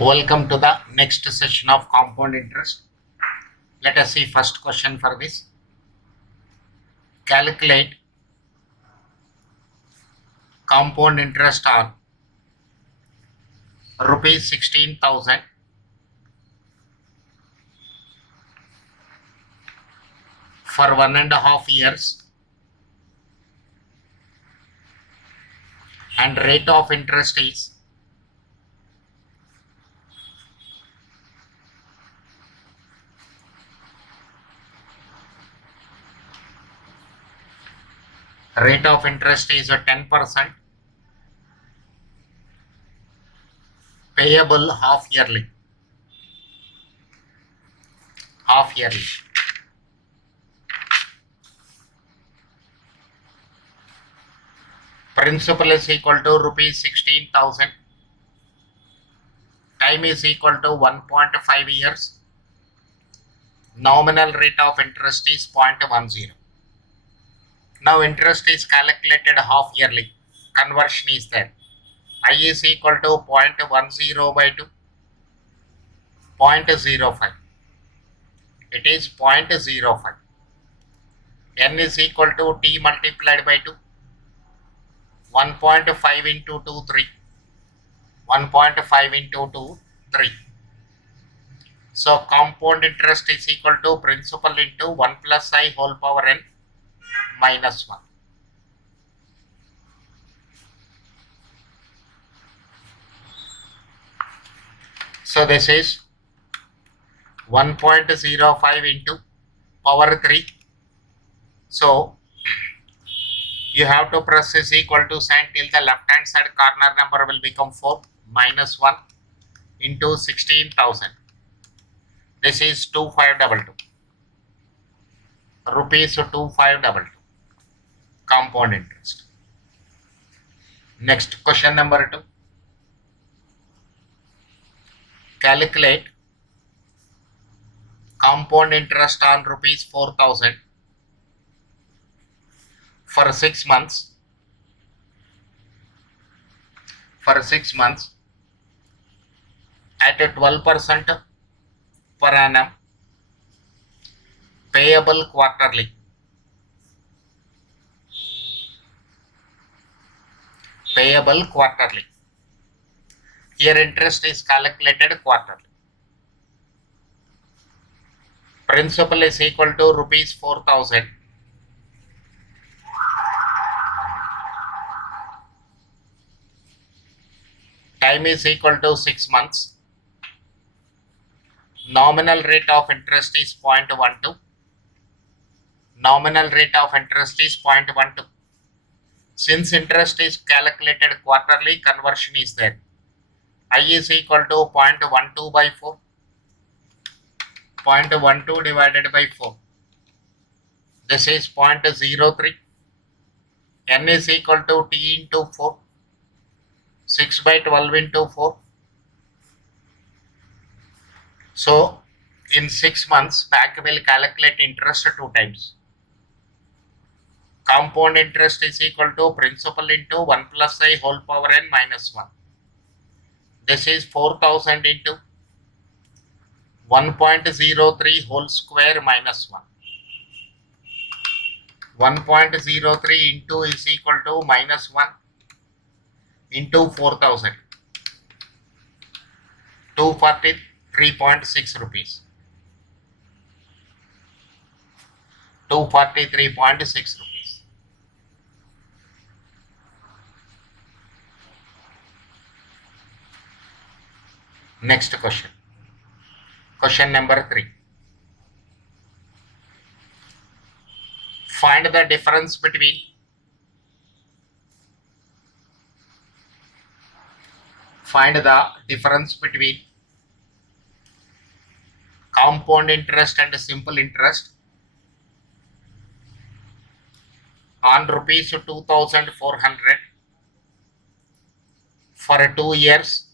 Welcome to the next session of compound interest. Let us see first question for this. Calculate compound interest on rupees 16,000 for 1.5 years and rate of interest is 10%, payable half yearly. Principal is equal to rupees 16,000. Time is equal to 1.5 years. Nominal rate of interest is 0.10. Now interest is calculated half yearly. Conversion is there. I is equal to 0.10 by 2, 0.05. It is 0.05. N is equal to T multiplied by 2. 1.5 into 2, 3. 1.5 into 2, 3. So compound interest is equal to principal into 1 plus I whole power n minus 1. So this is 1.05 into power 3. So you have to press is equal to sign till the left hand side corner number will become 4 minus 1 into 16,000. This is 2522. Rupees 2522. Compound interest. Next question number 2. Calculate compound interest on rupees 4,000 for 6 months. At a 12% per annum, payable quarterly. Here interest is calculated quarterly. Principal is equal to rupees 4,000. Time is equal to 6 months. Nominal rate of interest is 0.12. Since interest is calculated quarterly, conversion is there. I is equal to 0.12 by 4. 0.12 divided by 4. This is 0.03. N is equal to T into 4. 6 by 12 into 4. So in 6 months, bank will calculate interest 2 times. Compound interest is equal to principal into 1 plus I whole power n minus 1. This is 4,000 into 1.03 whole square minus 1. 1.03 into is equal to minus 1 into 4,000. 243.6 rupees. 243.6 rupees. Next question. Question number 3. Find the difference between compound interest and simple interest on rupees 2,400 for 2 years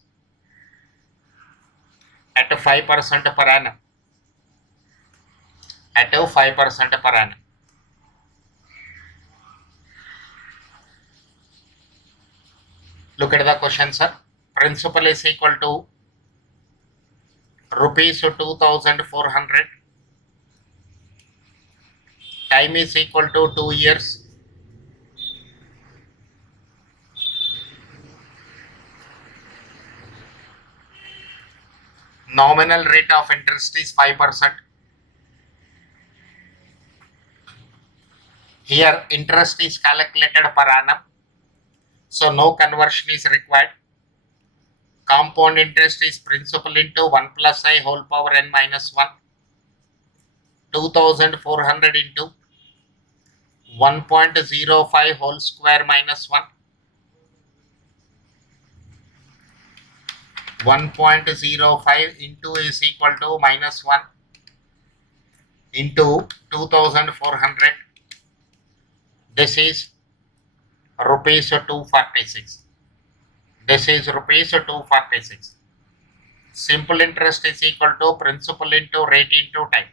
at 5% per annum. Look at the question, sir. Principal is equal to rupees 2,400. Time is equal to 2 years. Nominal rate of interest is 5%. Here interest is calculated per annum, so no conversion is required. Compound interest is principal into 1 plus I whole power n minus 1. 2,400 into 1.05 whole square minus 1. 1.05 into is equal to minus 1 into 2,400. This is rupees 246. This is rupees 246. Simple interest is equal to principal into rate into time.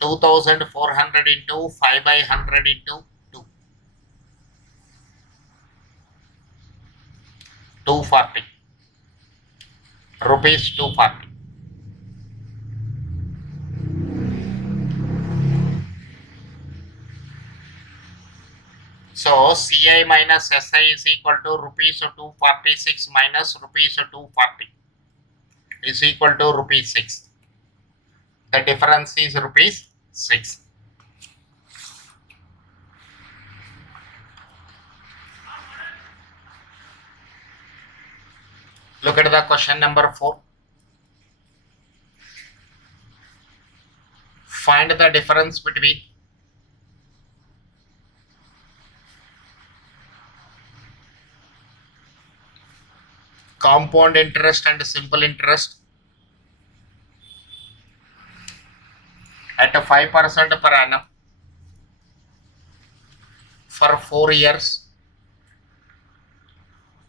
2,400 into 5 by 100 into 2. 240. Rupees 240. So CI minus SI is equal to rupees 246 minus rupees 240 is equal to rupees 6. The difference is rupees 6. Look at the question number 4. Find the difference between compound interest and simple interest at 5% per annum for 4 years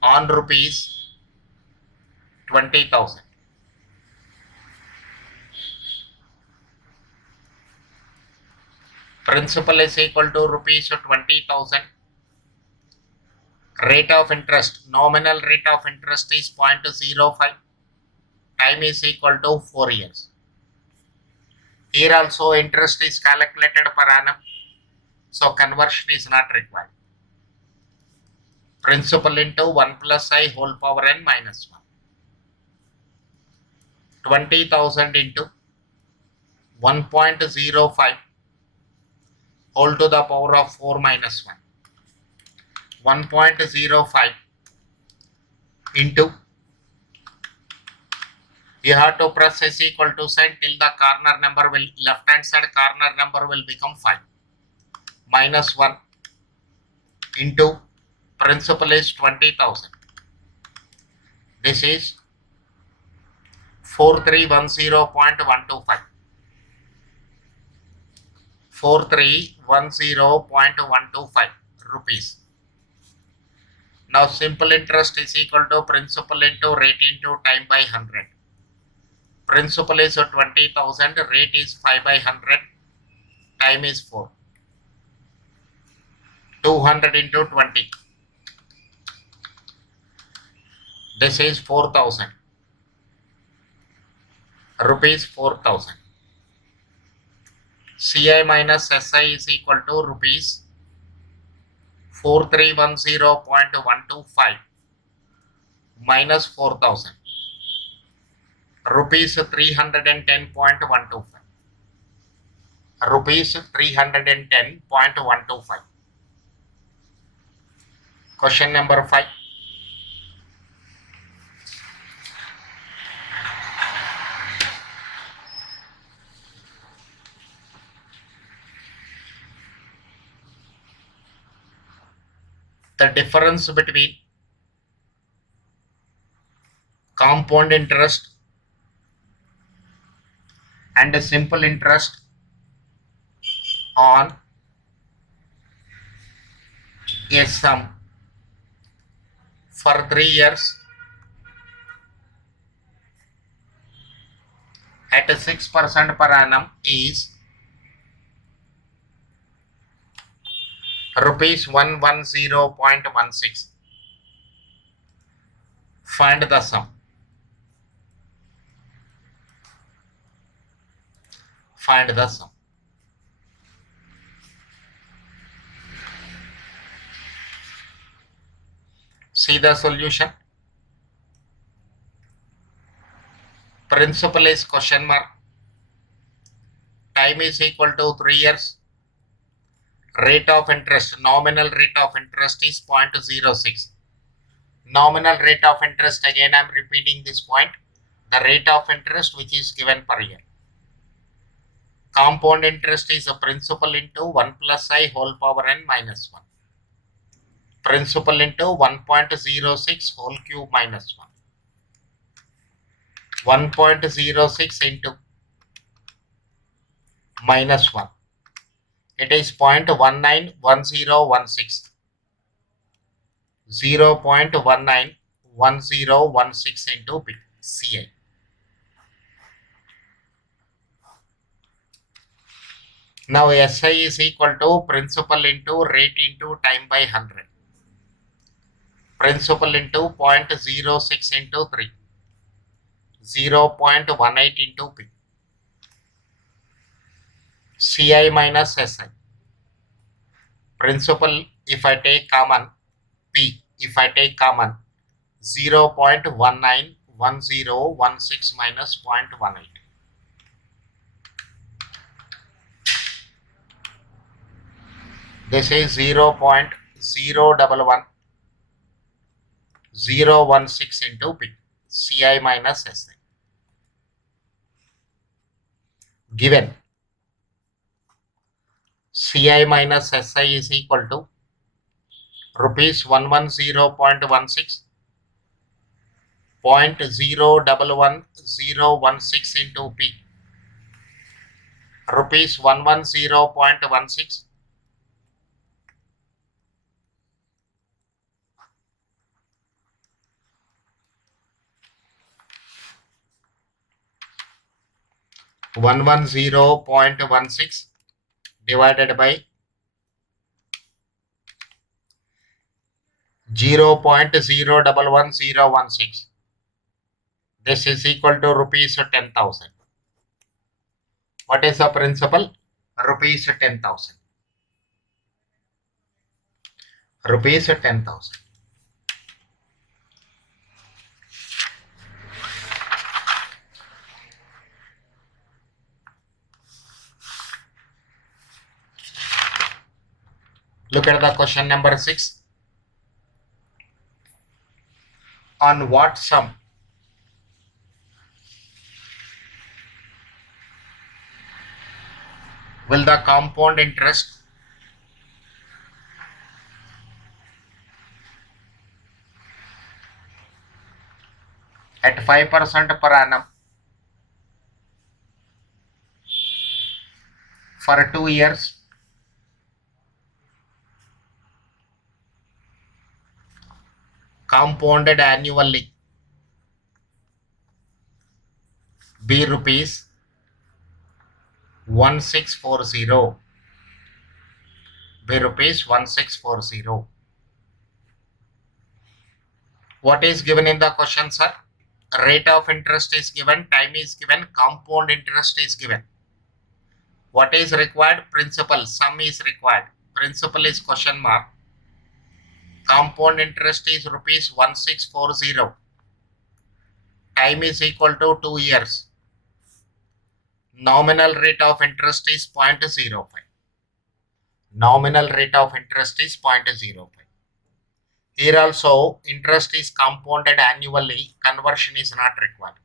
on rupees 20,000. Principal is equal to rupees 20,000. Rate of interest, nominal rate of interest is 0.05. Time is equal to 4 years. Here also interest is calculated per annum, so conversion is not required. Principal into 1 plus I whole power n minus 1. 20,000 into 1.05 whole to the power of 4 minus 1. 1.05 into, you have to press S equal to sign till the corner number will, left hand side corner number will become 5. Minus 1 into principal is 20,000. This is 4310.125. 4310.125 rupees. Now simple interest is equal to principal into rate into time by 100. Principal is 20,000, rate is 5 by 100, time is 4. 200 into 20. This is 4,000. Rupees 4,000. CI minus SI is equal to rupees 4310.125 minus 4,000. Rupees 310.125. Rupees 310.125. Question number 5. The difference between compound interest and a simple interest on a sum for 3 years at 6% per annum is rupees 110.16. Find the sum. Find the sum. See the solution. Principal is question mark. Time is equal to 3 years. Rate of interest, nominal rate of interest is 0.06. Nominal rate of interest, again I am repeating this point, the rate of interest which is given per year. Compound interest is a principal into 1 plus I whole power n minus 1. Principal into 1.06 whole cube minus 1. 1.06 into minus 1. It is 0.191016. 0.191016 into CI. Now SI is equal to principal into rate into time by 100. Principal into 0.06 into 3. 0.18 into P. CI minus SI. Principal, if I take common, P, if I take common, 0.191016 minus 0.18. This is 0.011016 into P, CI minus SI. Given CI minus SI is equal to rupees 110.16, 0.011016 into P, rupees 110.16, (110.16) divided by 0.011016. This is equal to rupees 10,000. What is the principal? Rupees 10,000. Rupees 10,000. Look at the question number 6. On what sum will the compound interest at 5% per annum for 2 years compounded annually be rupees 1640, be rupees 1640. What is given in the question, sir? Rate of interest is given, time is given, compound interest is given. What is required? Principal, sum is required. Principal is question mark. Compound interest is rupees 1640. Time is equal to 2 years. Nominal rate of interest is 0.05. Nominal rate of interest is 0.05. Here also interest is compounded annually. Conversion is not required.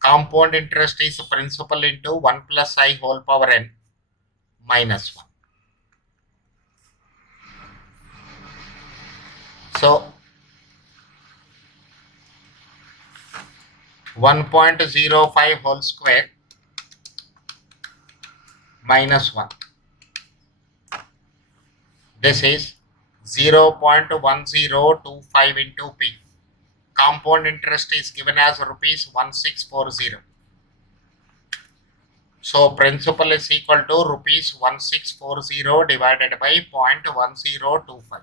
Compound interest is principal into 1 plus I whole power n minus 1. So 1.05 whole square minus 1. This is 0.1025 into P. Compound interest is given as rupees 1640. So principal is equal to rupees 1640 divided by 0.1025.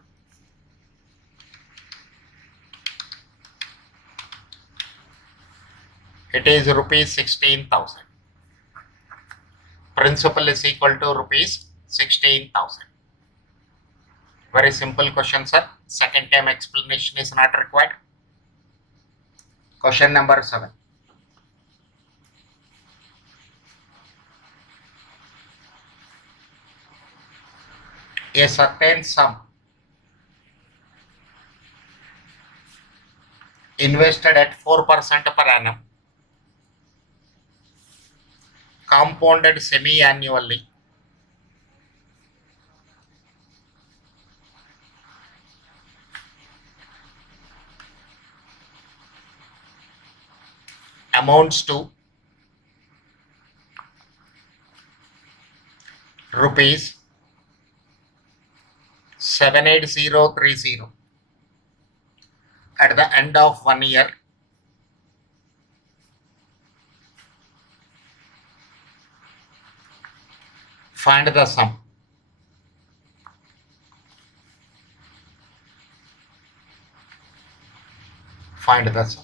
It is rupees 16,000. Principal is equal to rupees 16,000. Very simple question, sir. Second time explanation is not required. Question number 7. A certain sum invested at 4% per annum, compounded semi-annually, amounts to rupees 78030 at the end of 1 year. Find the sum. Find the sum.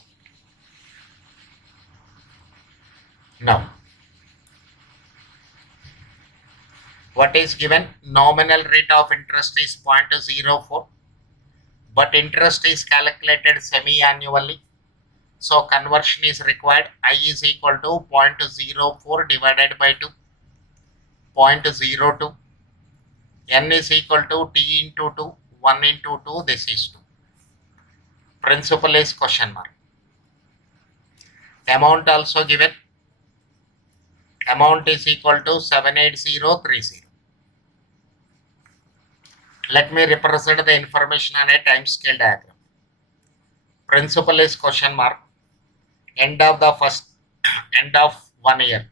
Now, what is given? Nominal rate of interest is 0.04, but interest is calculated semi-annually. So conversion is required. I is equal to 0.04 divided by 2, 0.02. N is equal to T into 2, 1 into 2, this is 2. Principal is question mark. Amount also given. Amount is equal to 78030. Let me represent the information on a time scale diagram. Principal is question mark. End of 1 year,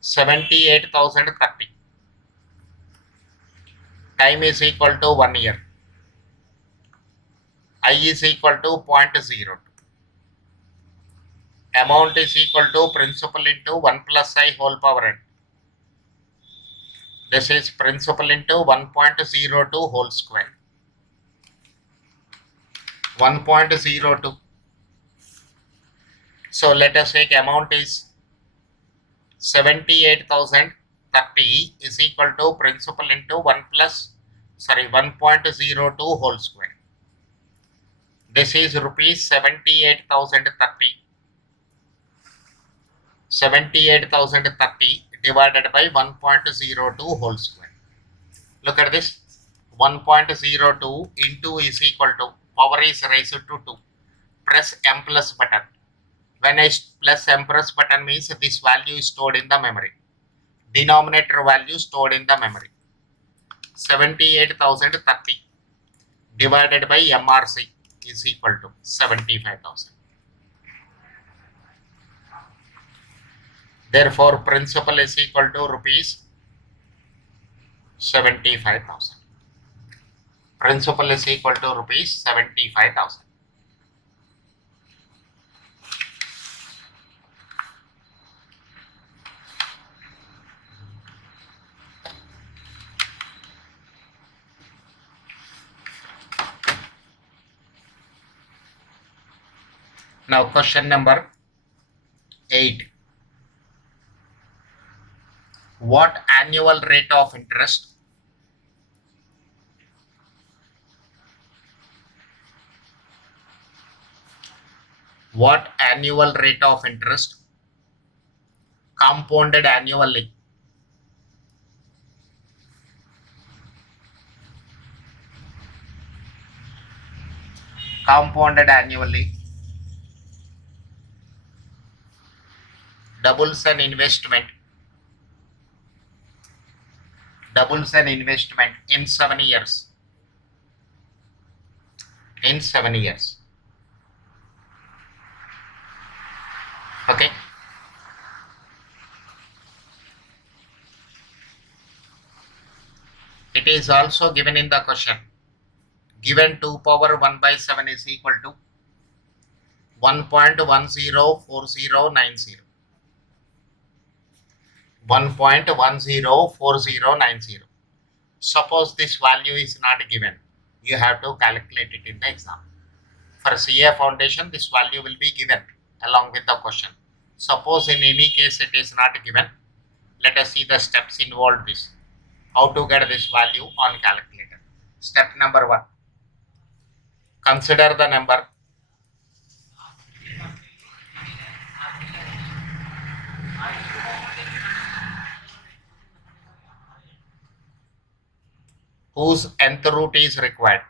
78,030. Time is equal to 1 year. I is equal to 0.02. Amount is equal to principal into 1 plus I whole power n. This is principal into 1.02 whole square. 1.02. So let us take amount is 78,030 is equal to principal into 1.02 whole square. This is rupees 78,030. 78,030 divided by 1.02 whole square. Look at this. 1.02 into is equal to power is raised to 2. Press M plus button. When I press M plus button means this value is stored in the memory. Denominator value stored in the memory. 78,030 divided by MRC is equal to 75,000. Therefore, principal is equal to rupees 75,000. Principal is equal to rupees 75,000. Now, question number 8. What annual rate of interest compounded annually doubles an investment in 7 years. Okay. It is also given in the question. Given 2 power 1 by 7 is equal to 1.104090. 1.104090. Suppose this value is not given, you have to calculate it in the exam. For CA foundation, this value will be given along with the question. Suppose in any case it is not given, Let us see the steps involved this. How to get this value on calculator. Step number 1. Consider the number whose nth root is required.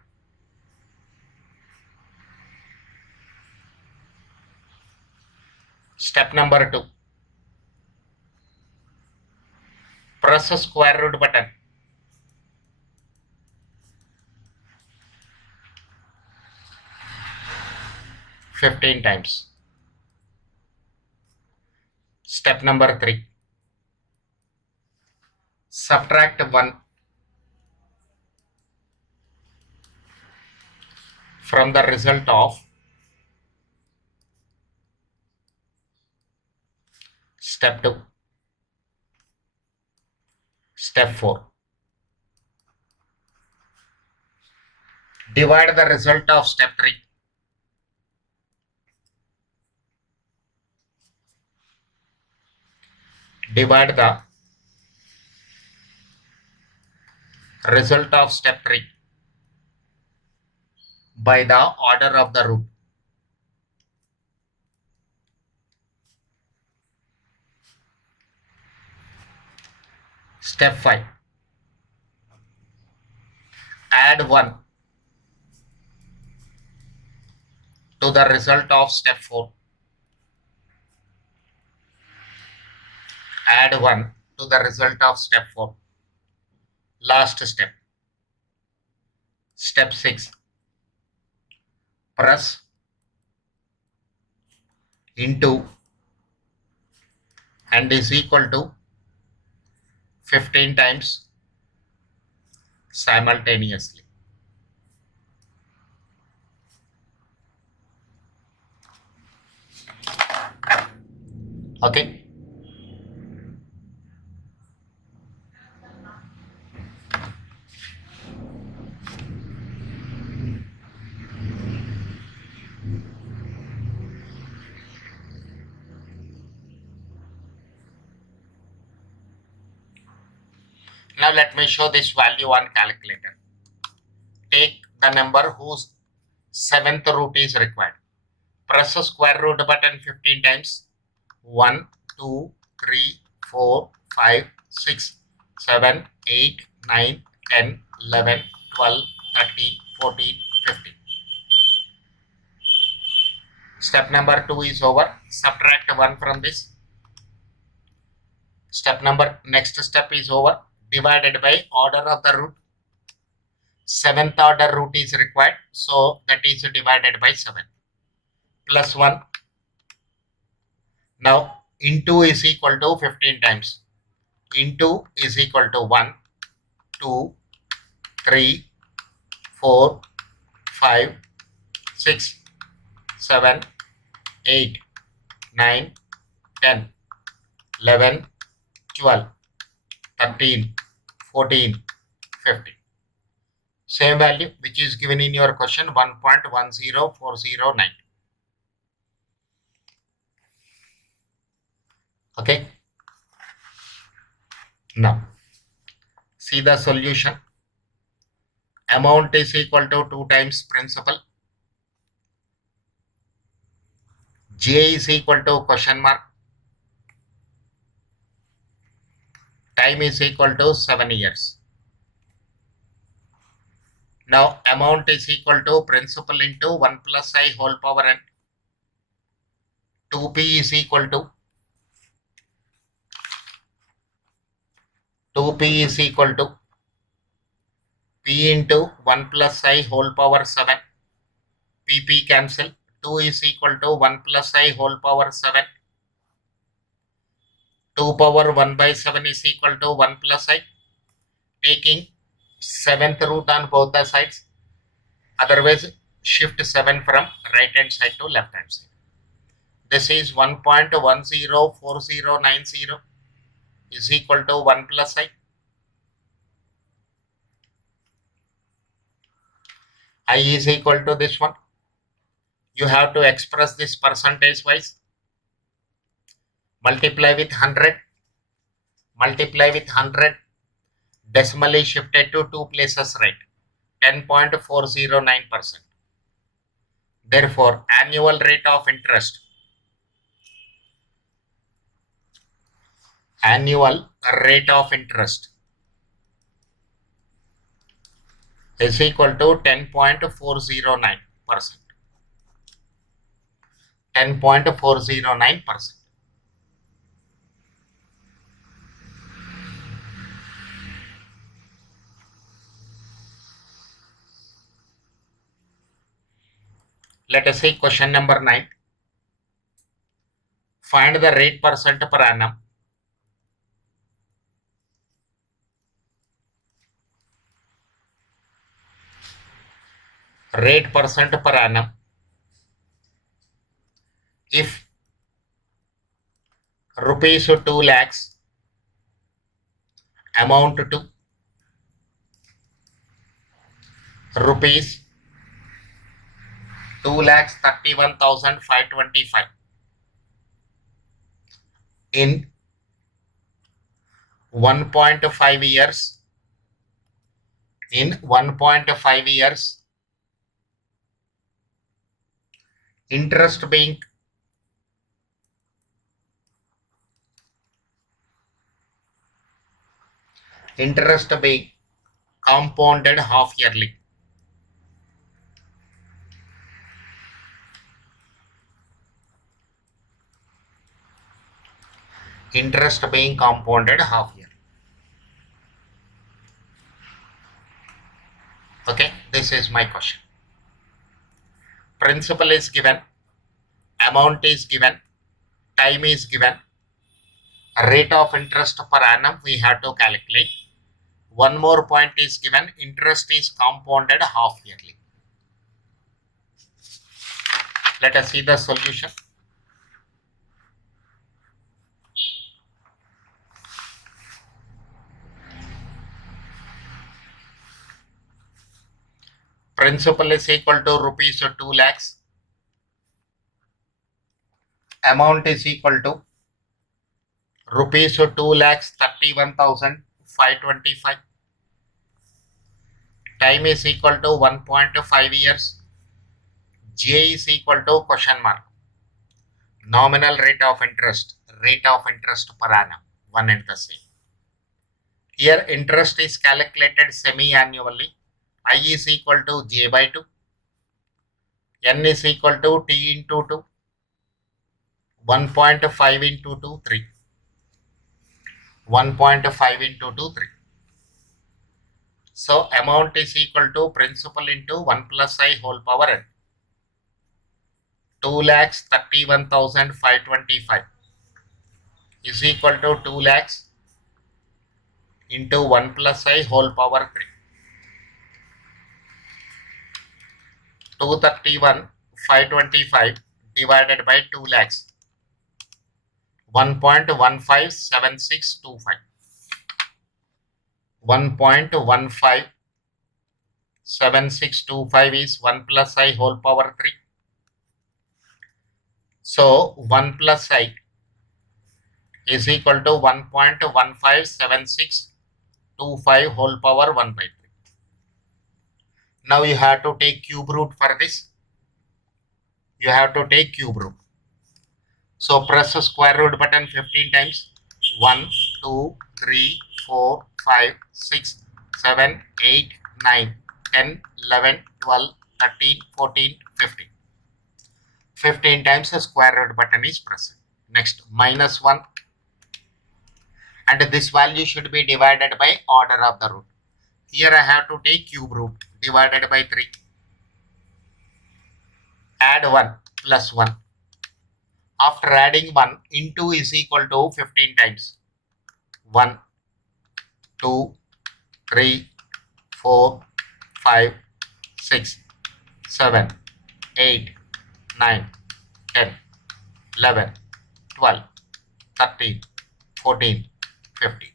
Step number 2. Press the square root button. $15 times. Step number 3. Subtract 1 from the result of step 2. Step 4. Divide the result of step 3. Divide the result of step 3 by the order of the root. Step 5. Add 1 to the result of step 4. Add 1 to the result of step 4. Last step. Step 6. Press into and is equal to 15 times simultaneously. Okay. Now let me show this value on calculator. Take the number whose 7th root is required. Press the square root button 15 times. 1, 2, 3, 4, 5, 6, 7, 8, 9, 10, 11, 12, 13, 14, 15. Step number 2 is over. Subtract 1 from this. Next step is over. Divided by order of the root. 7th order root is required, so that is divided by 7. Plus 1. Now into is equal to 15 times. Into is equal to 1, 2, 3, 4, 5, 6, 7, 8, 9, 10, 11, 12, 13, 14, 15. Same value which is given in your question 1.10409. Okay. Now see the solution. Amount is equal to 2 times principal. J is equal to question mark. Time is equal to 7 years. Now amount is equal to principal into 1 plus I whole power n. 2p is equal to 2p is equal to p into 1 plus I whole power 7. pp cancel. 2 is equal to 1 plus I whole power 7. 2 power 1 by 7 is equal to 1 plus I. Taking 7th root on both the sides. Otherwise, shift 7 from right hand side to left hand side. This is 1.104090 is equal to 1 plus I. I is equal to this one. You have to express this percentage wise. Multiply with 100. multiply with 100, decimal is shifted to 2 places right, 10.409%. Therefore, annual rate of interest is equal to 10.409%. 10.409%. Let us see question number 9. Find the rate percent per annum. Rate percent per annum if rupees 2 lakhs amount to rupees 2,31,525 in 1.5 years. In 1.5 years, interest being compounded half yearly. Interest being compounded half year. Okay, this is my question. Principal is given, amount is given, time is given, rate of interest per annum we have to calculate. One more point is given, interest is compounded half yearly. Let us see the solution. Principal is equal to rupees 2 lakhs. Amount is equal to rupees 2,31,525. Time is equal to 1.5 years. J is equal to question mark. Nominal rate of interest per annum, one and the same. Here interest is calculated semi-annually. I is equal to J by 2. N is equal to T into 2. 1.5 into 2, 3. 1.5 into 2, 3. So amount is equal to principal into 1 plus I whole power n. 2,31,525 is equal to 2 lakhs into 1 plus I whole power 3. 231,525 divided by 2 lakhs. 1.157625. 1.157625 is 1 plus I whole power 3. So 1 plus I is equal to 1.157625 whole power 1 by 3. Now you have to take cube root for this. You have to take cube root. So press the square root button 15 times. 1, 2, 3, 4, 5, 6, 7, 8, 9, 10, 11, 12, 13, 14, 15. 15 times the square root button is pressed. Next, minus 1. And this value should be divided by order of the root. Here I have to take cube root divided by 3. Add 1 plus 1. After adding 1, into is equal to 15 times. 1, 2, 3, 4, 5, 6, 7, 8, 9, 10, 11, 12, 13, 14, 15.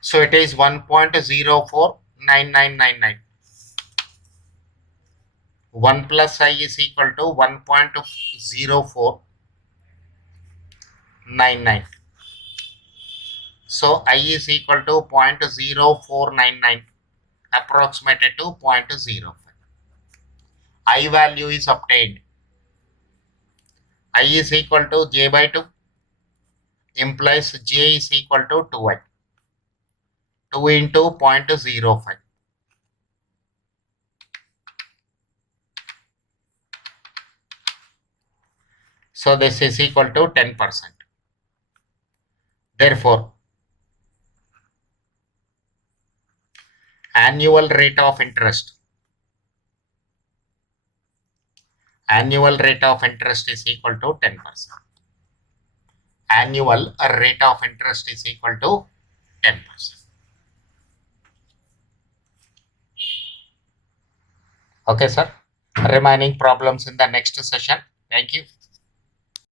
So it is 1.049999. 1 plus I is equal to 1.0499. So I is equal to 0.0499 approximated to 0.05. I value is obtained. I is equal to j by 2 implies j is equal to 2i. 2 into 0.05. So this is equal to 10%. Therefore, annual rate of interest is equal to 10%. Annual rate of interest is equal to 10%. Okay, sir. Remaining problems in the next session. Thank you.